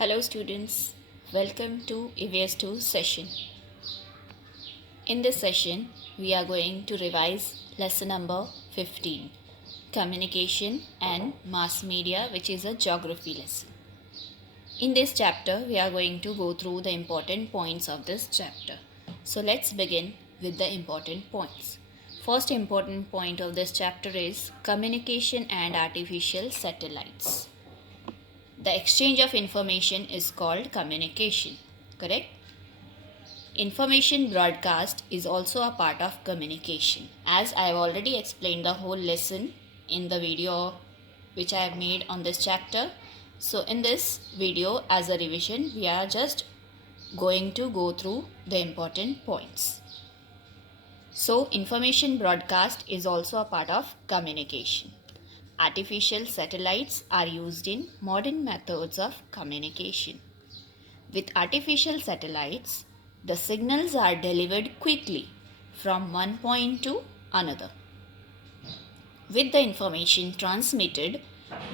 Hello students, welcome to EVS 2 session. In this session, we are going to revise lesson number 15, Communication and Mass Media, which is a geography lesson. In this chapter, we are going to go through the important points of this chapter. So let's begin with the important points. First important point of this chapter is communication and artificial satellites. The exchange of information is called communication, correct? Information broadcast is also a part of communication. As I have already explained the whole lesson in the video which I have made on this chapter. So in this video, as a revision, we are just going to go through the important points. So information broadcast is also a part of communication. Artificial satellites are used in modern methods of communication. With artificial satellites, the signals are delivered quickly from one point to another. With the information transmitted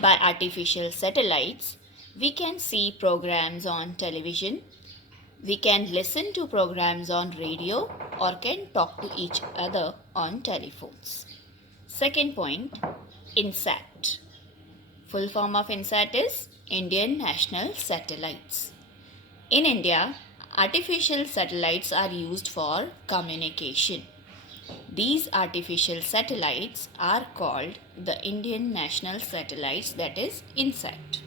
by artificial satellites, we can see programs on television, we can listen to programs on radio, or can talk to each other on telephones. Second point, INSAT. Full form of INSAT is Indian National Satellites. In India, artificial satellites are used for communication. These artificial satellites are called the Indian National Satellites, that is INSAT.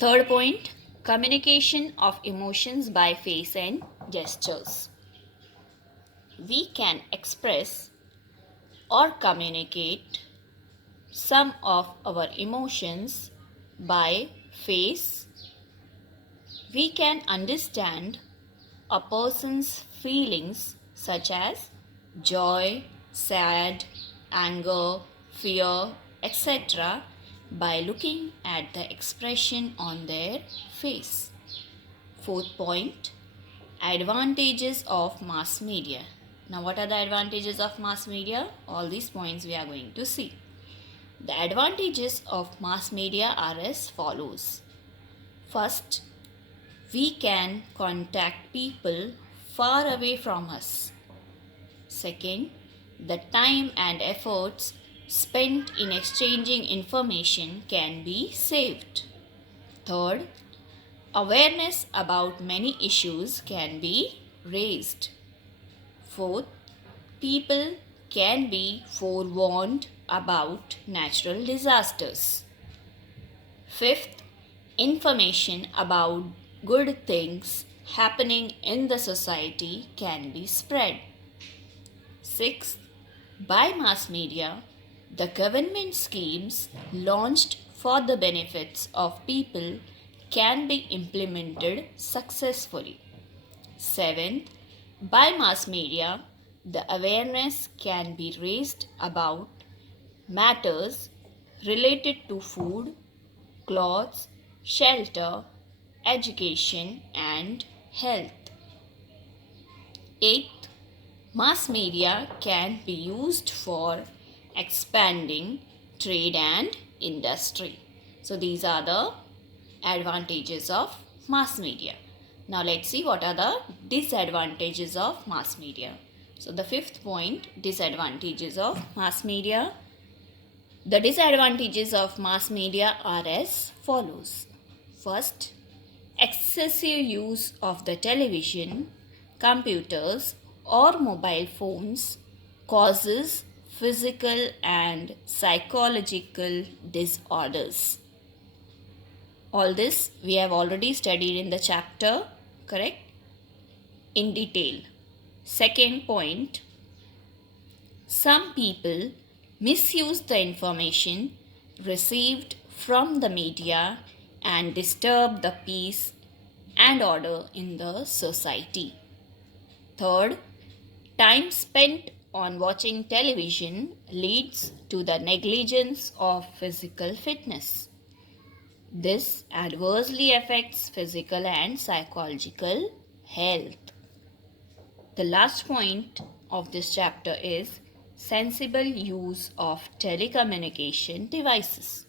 Third point, communication of emotions by face and gestures. We can express or communicate some of our emotions by face. We can understand a person's feelings such as joy, sad, anger, fear, etc. by looking at the expression on their face. Fourth point, advantages of mass media. Now, what are the advantages of mass media? All these points we are going to see. The advantages of mass media are as follows. First, we can contact people far away from us. Second, the time and efforts spent in exchanging information can be saved. Third, awareness about many issues can be raised. Fourth, people can be forewarned about natural disasters. Fifth, information about good things happening in the society can be spread. Sixth, by mass media, the government schemes launched for the benefits of people can be implemented successfully. Seventh, by mass media, the awareness can be raised about matters related to food, clothes, shelter, education, and health. Eighth, mass media can be used for expanding trade and industry. So these are the advantages of mass media. Now let's see what are the disadvantages of mass media. So the fifth point, disadvantages of mass media. The disadvantages of mass media are as follows. First, excessive use of the television, computers, or mobile phones causes physical and psychological disorders. All this we have already studied in the chapter, correct? In detail. Second point, some people misuse the information received from the media and disturb the peace and order in the society. Third, time spent on watching television leads to the negligence of physical fitness. This adversely affects physical and psychological health. The last point of this chapter is sensible use of telecommunication devices.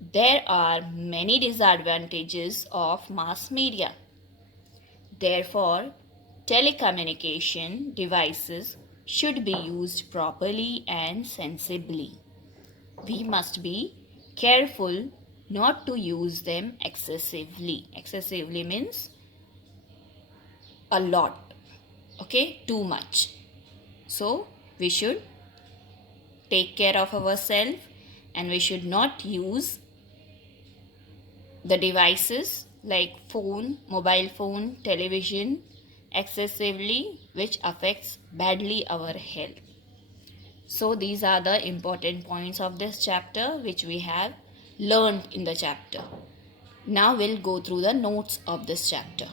There are many disadvantages of mass media. Therefore, telecommunication devices should be used properly and sensibly. We must be careful not to use them excessively. Excessively means a lot, okay, too much. So, we should take care of ourselves and we should not use the devices like phone, mobile phone, television excessively, which affects badly our health. So these are the important points of this chapter which we have learned in the chapter. Now we'll go through the notes of this chapter.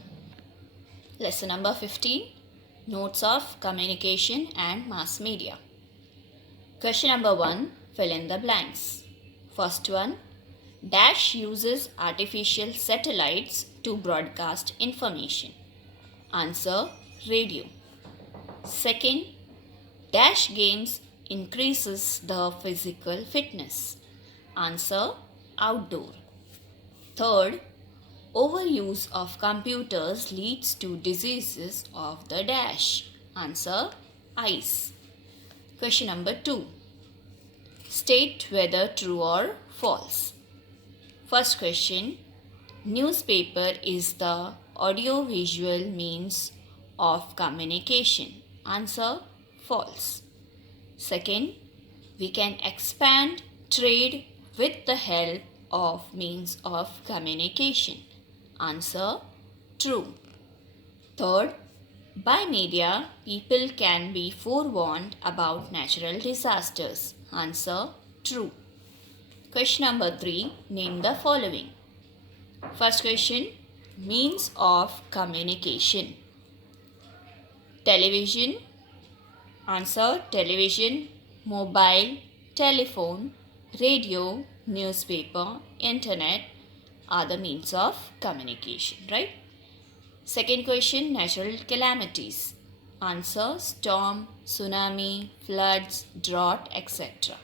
Lesson number 15, Notes of Communication and Mass Media. Question number 1, fill in the blanks. First one, Dash uses artificial satellites to broadcast information. Answer, radio. Second, Dash games increases the physical fitness. Answer, outdoor. Third, overuse of computers leads to diseases of the dash. Answer, eyes. Question number 2. State whether true or false. First question, newspaper is the audio-visual means of communication. Answer, false. Second, we can expand trade with the help of means of communication. Answer, true. Third, by media, people can be forewarned about natural disasters. Answer, true. Question number 3, name the following. First question, means of communication. Television. Answer, television, mobile, telephone, radio, newspaper, internet are the means of communication, right? Second question, natural calamities. Answer, storm, tsunami, floods, drought, etc.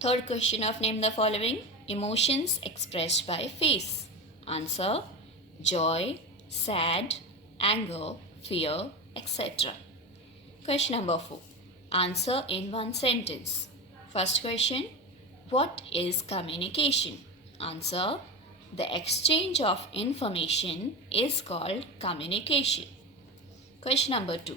Third question of name the following, emotions expressed by face. Answer, joy, sad, anger, fear, etc. Question number 4. Answer in one sentence. First question, what is communication? Answer, the exchange of information is called communication. Question number 2.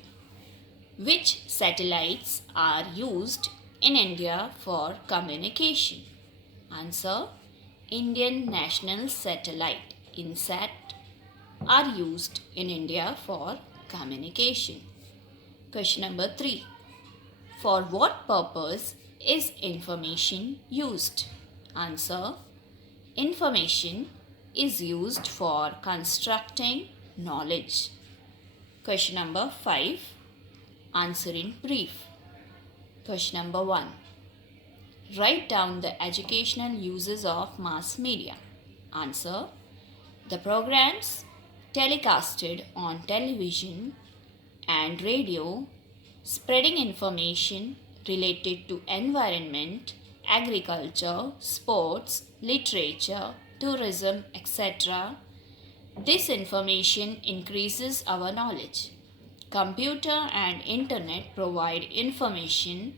Which satellites are used in India for communication? Answer, Indian National Satellite INSAT are used in India for communication. Question number 3. For what purpose is information used? Answer, information is used for constructing knowledge. Question number 5. Answer in brief. Question number 1. Write down the educational uses of mass media. Answer, the programs telecasted on television and radio spreading information related to environment, agriculture, sports, literature, tourism, etc. This information increases our knowledge. Computer and internet provide information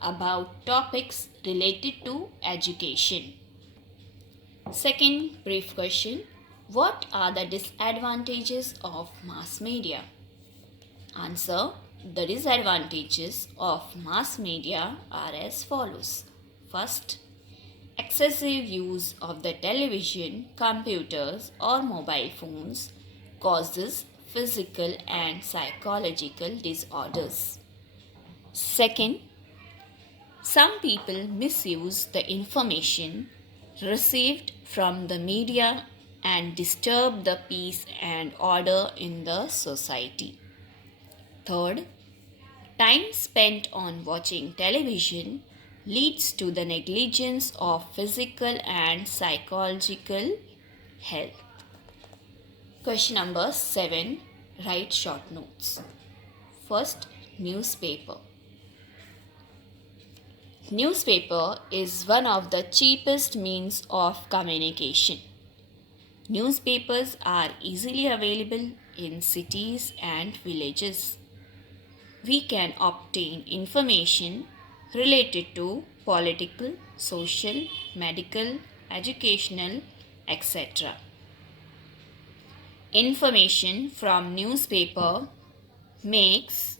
about topics related to education. Second brief question, what are the disadvantages of mass media? Answer, the disadvantages of mass media are as follows. First, excessive use of the television, computers or mobile phones causes physical and psychological disorders. Second, some people misuse the information received from the media and disturb the peace and order in the society. Third, time spent on watching television leads to the negligence of physical and psychological health. Question number 7. Write short notes. First, newspaper. Newspaper is one of the cheapest means of communication. Newspapers are easily available in cities and villages. We can obtain information related to political, social, medical, educational, etc. Information from newspaper makes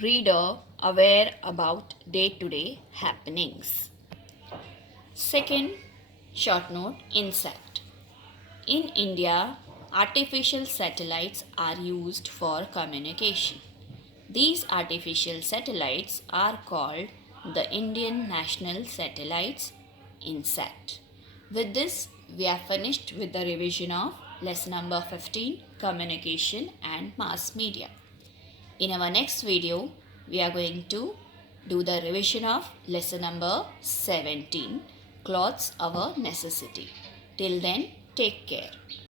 reader aware about day-to-day happenings. Second short note, insect. In India, artificial satellites are used for communication. These artificial satellites are called the Indian National Satellites INSAT. With this, we are finished with the revision of lesson number 15, Communication and Mass Media. In our next video, we are going to do the revision of lesson number 17, Clothes Our Necessity. Till then, take care.